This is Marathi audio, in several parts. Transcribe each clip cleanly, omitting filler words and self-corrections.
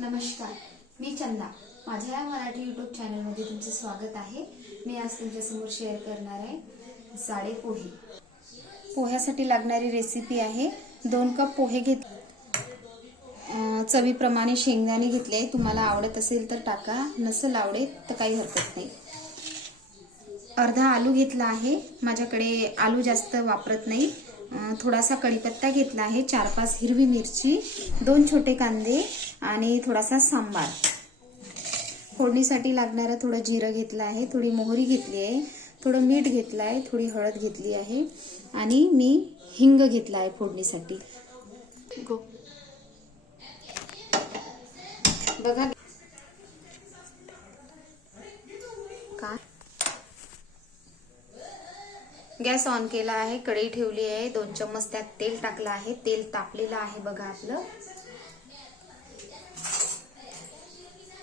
नमस्कार, मी चंदा. माझ्या या मराठी यूट्यूब चॅनलमध्ये तुमचे स्वागत आहे. मी आज तुमच्यासमोर शेअर करणार आहे जाडे पोहे. पोह्यासाठी लागणारी रेसिपी आहे. 2 कप पोहे चवीप्रमाणे शेंगदाणे घेतले. तुम्हाला आवडत असेल तर टाका, नसेल आवडत तर काही हरकत नाही. अर्धा आलू घेतला आहे. माझ्याकडे आलू जास्त वापरत नाही. थोडासा कढीपत्ता घेतला आहे, 4-5 हिरवी मिरची, 2 छोटे कांदे आणि थोडासा सांबार. फोडणीसाठी लागणारा थोडं जिरं घेतलं आहे, थोडी मोहरी घेतली आहे, थोडं मीठ घेतलं आहे, थोडी हळद घेतली आहे आणि मी हिंग घेतला आहे फोडणीसाठी. बघा का गॅस ऑन केला आहे, कढई ठेवली आहे, 2 चम्मच त्यात तेल टाकलं आहे. तेल तापलेलं आहे बघा आपलं.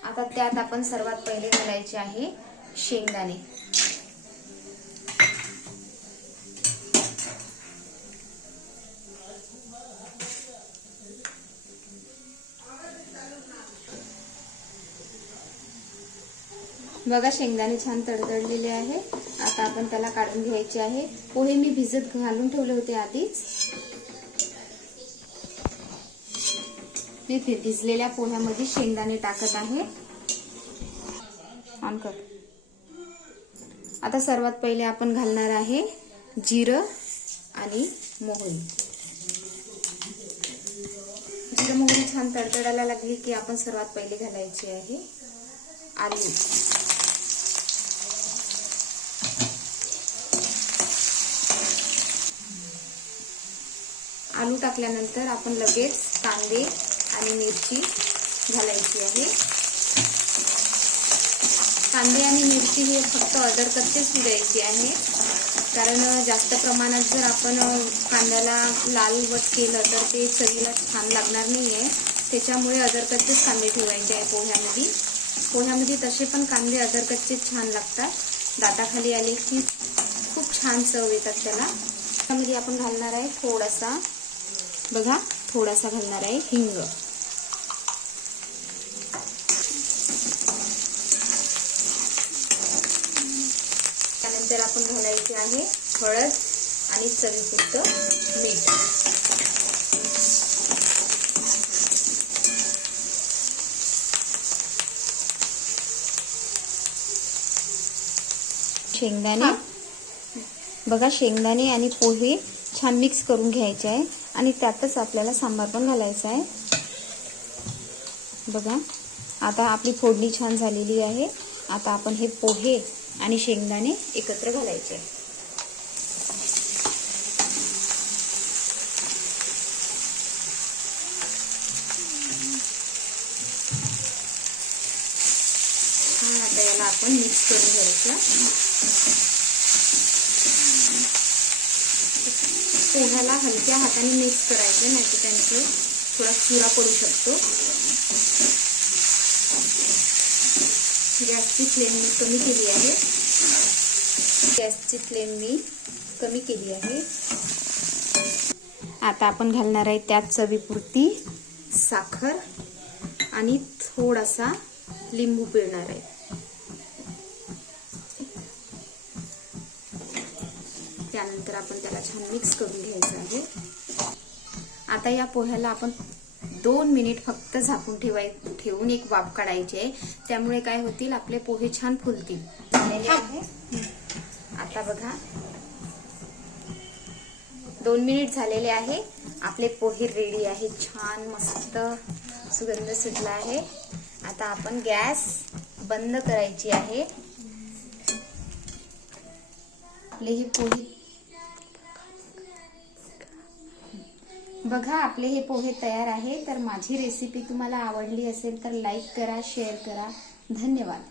आता त्यात आपण सर्वात पहिले घालायचे आहे शेंगदाणे. बघा शेंगदाणे छान तडतडलेले आहे. आता आपण त्याला काढून घ्यायचे आहे. पोहे मी भिजत घालून ठेवले होते आधीच. मी भिजलेल्या पोह्यामध्ये शेंगदाणे टाकत आहे. ऑन कर. आता सर्वात पहिले आपण घालणार आहे जिरं आणि मोहरी. जिरं मोहरी छान तडतडायला लागली की आपण सर्वात पहिले घालायचे आहे आलू. आलू टाकल्यानंतर आपण लगेच कांदे आणि मिरची घालायची आहे. कांदे आणि मिरची हे फक्त अदरकच्चेच द्यायची आहे, कारण जास्त प्रमाणात जर आपण कांद्याला लालवट केलं तर ते चवीला छान लागणार नाहीये. त्याच्यामुळे अदरकच्चेच कांदे ठेवायचे आहे पोह्यामध्ये. पोह्यामध्ये तसे पण कांदे अदरकच्चेच छान लागतात. दाताखाली आले की खूप छान चव येतात त्याला. त्यामध्ये आपण घालणार आहे थोडासा घालणार आहे हिंग. त्यानंतर आपण घालायचे आहे हळद आणि चवीपुरतं मीठ. शेंगदाणे आणि पोहे छान मिक्स करून घ्यायचे आहे आणि त्यातच आपल्याला सांबार पण घालायचा आहे. बघा आता आपली फोडणी छान झालेली आहे. आता आपण हे पोहे आणि शेंगदाणे एकत्र घालायचे. आता याला आपण मिक्स करून घ्यायचं. पोह्याला हलक्या हाताने मिक्स करायचे, नाही तर त्यांचं थोडा चुरा पडू शकतो. गॅसची फ्लेम मी कमी केली आहे. आता आपण घालणार आहे त्यात चवीपुरती साखर आणि थोडासा लिंबू पिळणार आहे. त्यानंतर आपण त्याला छान मिक्स करून घ्यायचं आहे. आता या पोह्याला आपण 2 मिनिट फक्त झाकून ठेवून एक वाफ काढायची आहे. त्यामुळे काय होतील, आपले पोहे छान फुलतील. आता बघा 2 मिनिट झालेले आहे. आपले पोहे रेडी आहे. छान मस्त सुगंध सुटला आहे. आता आपण गॅस बंद करायची आहे. आपले हे पोहे तयार आहे. तर माझी रेसिपी तुम्हाला आवडली असेल तर लाईक करा, शेअर करा. धन्यवाद.